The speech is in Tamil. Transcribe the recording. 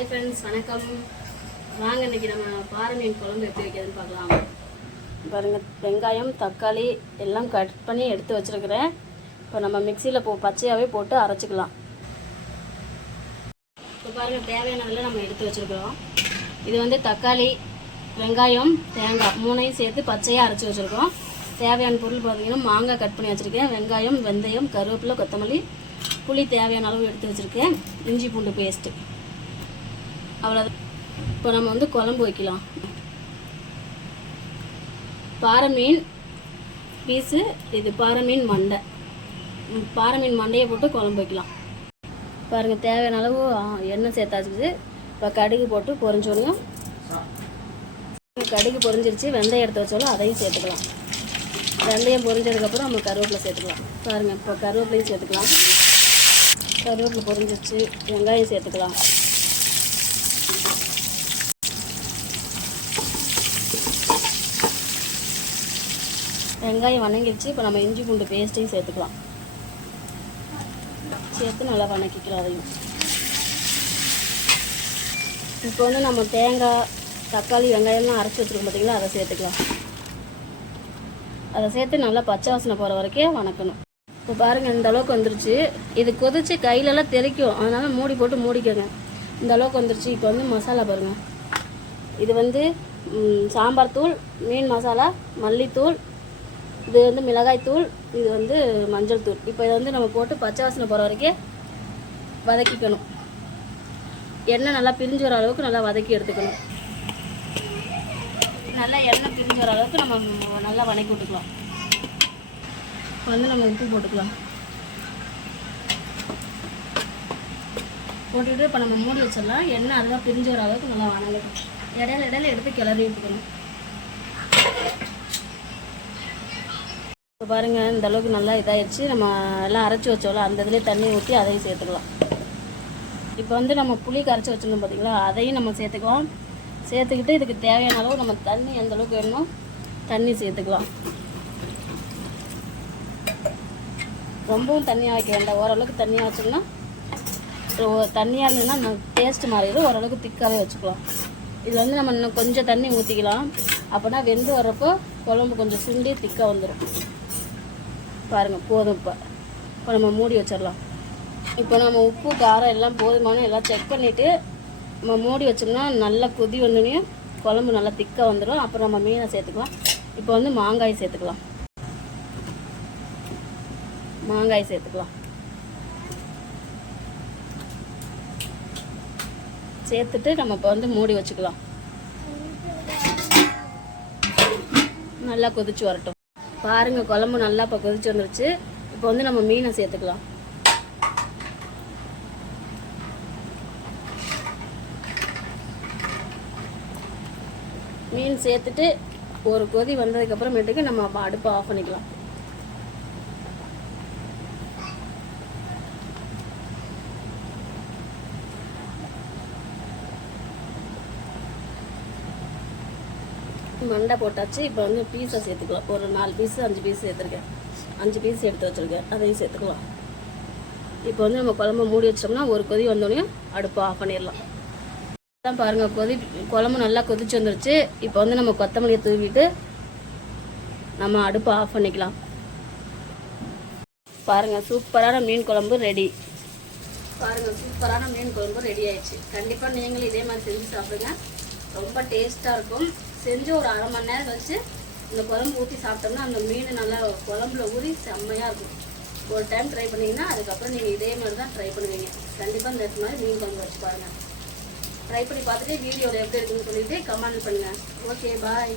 ஹாய் ஃப்ரெண்ட்ஸ், வணக்கம். வாங்க இன்றைக்கி நம்ம பாறை மீன் குழம்பு எப்படி வைக்கிறதுன்னு பார்க்கலாம். பாருங்கள், வெங்காயம் தக்காளி எல்லாம் கட் பண்ணி எடுத்து வச்சுருக்கிறேன். இப்போ நம்ம மிக்சியில் பச்சையாகவே போட்டு அரைச்சிக்கலாம். இப்போ பாருங்கள், தேவையானதில் நம்ம எடுத்து வச்சுருக்கிறோம். இது வந்து தக்காளி, வெங்காயம், தேங்காய் மூணையும் சேர்த்து பச்சையாக அரைச்சி வச்சுருக்கோம். தேவையான பொருள் பார்த்திங்கன்னா மாங்காய் கட் பண்ணி வச்சுருக்கேன், வெங்காயம், வெந்தயம், கருவேப்பிலை, கொத்தமல்லி, புளி தேவையான அளவு எடுத்து வச்சுருக்கேன், இஞ்சி பூண்டு பேஸ்ட்டு, அவ்வளோதான். இப்போ நம்ம வந்து குழம்பு வைக்கலாம். பாறை மீன் பீஸு, இது பாறை மீன் மண்டை. பாறை மீன் மண்டையை போட்டு குழம்பு வைக்கலாம். பாருங்கள், தேவையான அளவு எண்ணெய் சேர்த்தாச்சுது. இப்போ கடுகு போட்டு பொரிஞ்சோடையும், கடுகு பொரிஞ்சிருச்சு, வெந்தயம் எடுத்து வச்சாலும் அதையும் சேர்த்துக்கலாம். வெந்தயம் பொரிஞ்சதுக்கப்புறம் நம்ம கருவேப்பிலை சேர்த்துக்கலாம். பாருங்கள், இப்போ கருவேப்பிலையும் சேர்த்துக்கலாம். கருவேப்பிலை பொரிஞ்சிருச்சு, வெங்காயம் சேர்த்துக்கலாம். வெங்காயம் வணங்கிடுச்சு. இப்போ நம்ம இஞ்சி பூண்டு பேஸ்ட்டையும் சேர்த்துக்கலாம். சேர்த்து நல்லா வணக்கிக்கலாம் அதையும். இப்போ வந்து நம்ம தேங்காய், தக்காளி, வெங்காயம்லாம் அரைச்சி வச்சுருக்கோம் பார்த்திங்களா, அதை சேர்த்துக்கலாம். அதை சேர்த்து நல்லா பச்சை வாசனை போகிற வரைக்கும் வணக்கணும். இப்போ பாருங்கள், இந்த அளவுக்கு வந்துருச்சு. இது கொதிச்சு கையிலலாம் தெளிக்கும், அதனால் மூடி போட்டு மூடிக்கோங்க. இந்த அளவுக்கு வந்துருச்சு. இப்போ வந்து மசாலா பாருங்கள், இது வந்து சாம்பார் தூள், மீன் மசாலா, மல்லித்தூள், இது வந்து மிளகாய் தூள், இது வந்து மஞ்சள் தூள். இப்போ இதை வந்து நம்ம போட்டு பச்சை வாசனை போகிற வரைக்கும் வதக்கிக்கணும். எண்ணெய் நல்லா பிரிஞ்சு வர அளவுக்கு நல்லா வதக்கி எடுத்துக்கணும். நல்லா எண்ணெய் பிரிஞ்சு வர அளவுக்கு நம்ம நல்லா வதக்கி விட்டுக்கலாம். இப்போ வந்து நம்ம உப்பு போட்டுக்கலாம். போட்டுக்கிட்டு இப்போ நம்ம மூடி வச்சிடலாம். எண்ணெய் அதெல்லாம் பிரிஞ்சு வர அளவுக்கு நல்லா வதங்கட்டும். இடையில எடுத்து கிளறி விட்டுக்கணும். இப்போ பாருங்கள், இந்த அளவுக்கு நல்லா இதாகிடுச்சு. நம்ம எல்லாம் அரைச்சி வச்சோம்ல, அந்த இதுலேயே தண்ணி ஊற்றி அதையும் சேர்த்துக்கலாம். இப்போ வந்து நம்ம புளி கரைச்சி வச்சுருந்தோம் பார்த்திங்களா, அதையும் நம்ம சேர்த்துக்கலாம். சேர்த்துக்கிட்டு இதுக்கு தேவையான அளவு நம்ம தண்ணி எந்த அளவுக்கு வேணுமோ தண்ணி சேர்த்துக்கலாம். ரொம்பவும் தண்ணியாக வைக்க வேண்டாம், ஓரளவுக்கு தண்ணியாக வச்சோம்னா, தண்ணியாக இருந்ததுன்னா டேஸ்ட்டு மாறிடும். ஓரளவுக்கு திக்காகவே வச்சுக்கலாம். இதில் வந்து நம்ம இன்னும் கொஞ்சம் தண்ணி ஊற்றிக்கலாம். அப்போனா வெந்து வர்றப்போ குழம்பு கொஞ்சம் சுண்டி திக்காக வந்துடும். பாருங்கள், போதும். இப்போ நம்ம மூடி வச்சிடலாம். இப்போ நம்ம உப்பு காரம் எல்லாம் போதுமான எல்லாம் செக் பண்ணிவிட்டு நம்ம மூடி வச்சோம்னா நல்லா கொதி வந்தோடனே குழம்பு நல்லா திக்காக வந்துடும். அப்புறம் நம்ம மீனை சேர்த்துக்கலாம். இப்போ வந்து மாங்காய் சேர்த்துக்கலாம். சேர்த்துட்டு நம்ம இப்போ வந்து மூடி வச்சுக்கலாம். நல்லா கொதிச்சு வரட்டும். பாருங்கள், குழம்பு நல்லா இப்போ கொதிச்சு வந்துருச்சு. இப்போ வந்து நம்ம மீனை சேர்த்துக்கலாம். மீன் சேர்த்துட்டு ஒரு கொதி வந்ததுக்கப்புறமேட்டுக்கு நம்ம அடுப்பை ஆஃப் பண்ணிக்கலாம். மண்டை போட்டாச்சு. இப்போ வந்து பீஸை சேர்த்துக்கலாம். ஒரு 4 பீஸு 5 பீஸ் சேர்த்துருக்கேன். 5 பீஸ் எடுத்து வச்சுருக்கேன், அதையும் சேர்த்துக்கலாம். இப்போ வந்து நம்ம குழம்பு மூடி வச்சோம்னா ஒரு கொதி வந்தோடனே அடுப்பை ஆஃப் பண்ணிடலாம். தான் பாருங்கள், குழம்பு நல்லா கொதிச்சு வந்துருச்சு. இப்போ வந்து நம்ம கொத்தமல்லியை தூவிட்டு நம்ம அடுப்பை ஆஃப் பண்ணிக்கலாம். பாருங்கள், சூப்பரான மீன் குழம்பு ரெடி. ஆயிடுச்சு. கண்டிப்பாக நீங்களும் இதே மாதிரி செஞ்சு சாப்பிடுங்க. ரொம்ப டேஸ்ட்டாக இருக்கும். செஞ்சு ஒரு 1/2 மணி நேரம் கழிச்சு இந்த குழம்பு ஊற்றி சாப்பிட்டோம்னா அந்த மீன் நல்லா குழம்புல ஊறி செம்மையாக இருக்கும். ஒரு டைம் ட்ரை பண்ணிங்கன்னா அதுக்கப்புறம் நீங்கள் இதே மாதிரி தான் ட்ரை பண்ணுவீங்க. கண்டிப்பாக இந்த மாதிரி மீன் குழம்பு வச்சு பாருங்கள். ட்ரை பண்ணி பார்த்துட்டு வீடியோவில் எப்படி இருக்குன்னு சொல்லிட்டு கமெண்ட் பண்ணுங்கள். ஓகே, பாய்.